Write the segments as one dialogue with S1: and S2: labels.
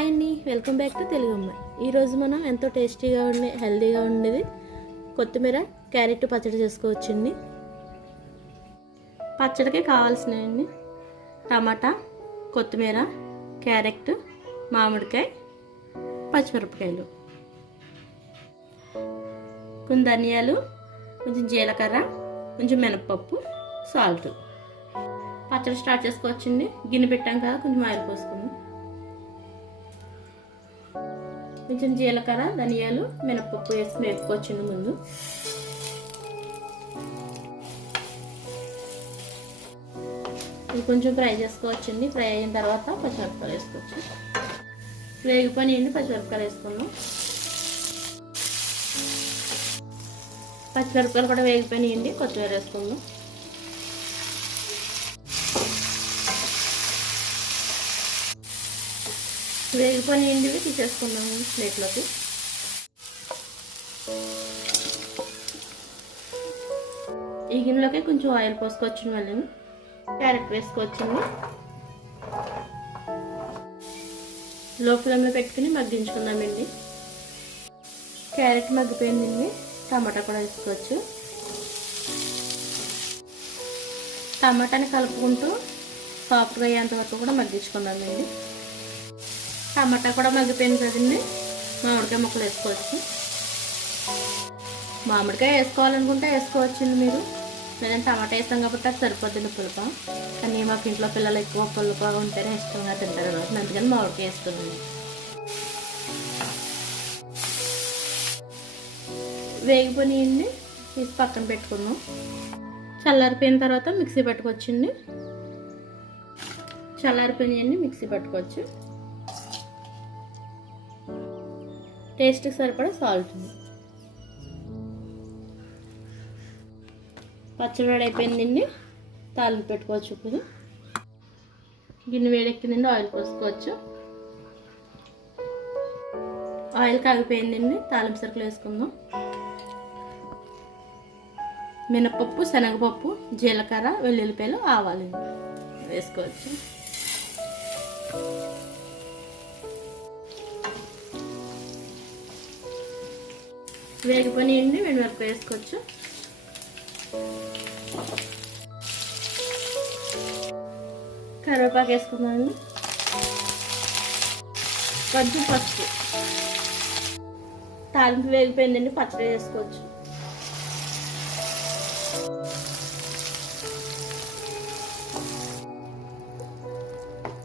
S1: Hi అండి. Welcome back to Telugu అమ్మాయి. ఈరోజు మనం ఎంతో టేస్టీగా ఉండే హెల్దీగా ఉండేది కొత్తిమీర క్యారెట్ పచ్చడి చేసుకోవచ్చండి. పచ్చడికి కావాల్సినవి టమాటా కొత్తిమీర క్యారెట్ మామిడికాయ పచ్చిమిరపకాయలు. కొన్ని ధనియాలు కొంచెం జీలకర్ర కొంచెం మినప్పప్పు సాల్ట్. పచ్చడి స్టార్ట్ చేసుకోవచ్చండి. గిన్నె పెట్టాం కదా కొంచెం ఆయిల్ పోసుకుందాం. కొంచెం జీలకర్ర ధనియాలు మినప్పప్పు వేసి వేపుకోవచ్చండి ముందు. ఇది కొంచెం ఫ్రై చేసుకోవచ్చండి. ఫ్రై అయిన తర్వాత పచ్చిమిరపకాయలు వేసుకోవచ్చు. వేగిపోయినాయండి పచ్చిమిరపకాయలు వేసుకున్నాం పచ్చిమిరపకాయలు కూడా వేగిపోయినాయండి కొత్తిమీర వేసుకుందాం. వేగిపోయినాయండి ఇవి తీసేసుకున్నాము ప్లేట్లోకి. ఈ గిన్నెలోకి కొంచెం ఆయిల్ పోసుకోవచ్చు మళ్ళీ క్యారెట్ వేసుకోవచ్చండి లో ఫ్లేమ్లో పెట్టుకుని మగ్గించుకుందామండి క్యారెట్ మగ్గిపోయిందండి టమాటా కూడా వేసుకోవచ్చు. టమాటాని కలుపుకుంటూ సాఫ్ట్గా అయ్యేంత వరకు కూడా మగ్గించుకుందామండి టమాటా కూడా మగ్గిపోయింది కదండి. మామిడికాయ ముక్కలు వేసుకోవచ్చు. మామిడికాయ వేసుకోవాలనుకుంటే వేసుకోవచ్చండి మీరు. లేదంటే టమాటా వేస్తాం కాబట్టి అది సరిపోతుంది పులుప. కానీ మాకు ఇంట్లో పిల్లలు ఎక్కువ పులుప ఉంటేనే ఇష్టంగా తింటారు కాబట్టి అందుకని మామిడికాయ వేస్తున్నాను. వేగిపోయినాయండి. తీసి పక్కన పెట్టుకున్నాం చల్లారిపోయిన తర్వాత మిక్సీ పట్టుకోవచ్చండి చల్లారిపోయినాయండి మిక్సీ పట్టుకోవచ్చు టేస్ట్కి సరిపడా సాల్ట్ పచ్చడి అయిపోయింది అయిపోయిందండి తాలింపు పెట్టుకోవచ్చు ఇప్పుడు. గిన్నె వేడెక్కిందండి ఆయిల్ పోసుకోవచ్చు. ఆయిల్ కాగిపోయిందండి తాలింపు సరుకులు వేసుకుందాం. మినపప్పు శనగపప్పు జీలకర్ర వెల్లుల్లిపాయలు ఆవాలి వేసుకోవచ్చు. వేగిపోనియండి మేము వరకు వేసుకోవచ్చు. కరివేపాకు వేసుకుందామండి. కొంచెం పసుపు. తాలింపు వేగిపోయిందండి పచ్చడి వేసుకోవచ్చు.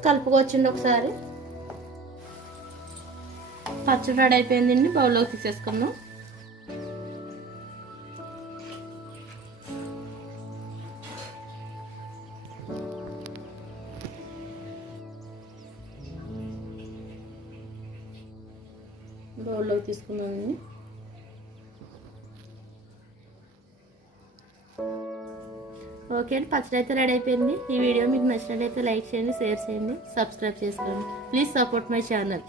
S1: కలుపుకొచ్చిండి ఒకసారి. పచ్చడి రెడీ అయిపోయిందండి బౌల్లోకి తీసేసుకుందాం. బౌల్లోకి తీసుకున్నానండి ఓకే అండి పచ్చడి అయితే రెడీ అయిపోయింది. ఈ వీడియో మీకు నచ్చినట్లయితే లైక్ చేయండి షేర్ చేయండి సబ్స్క్రైబ్ చేసుకోండి. Please support my channel.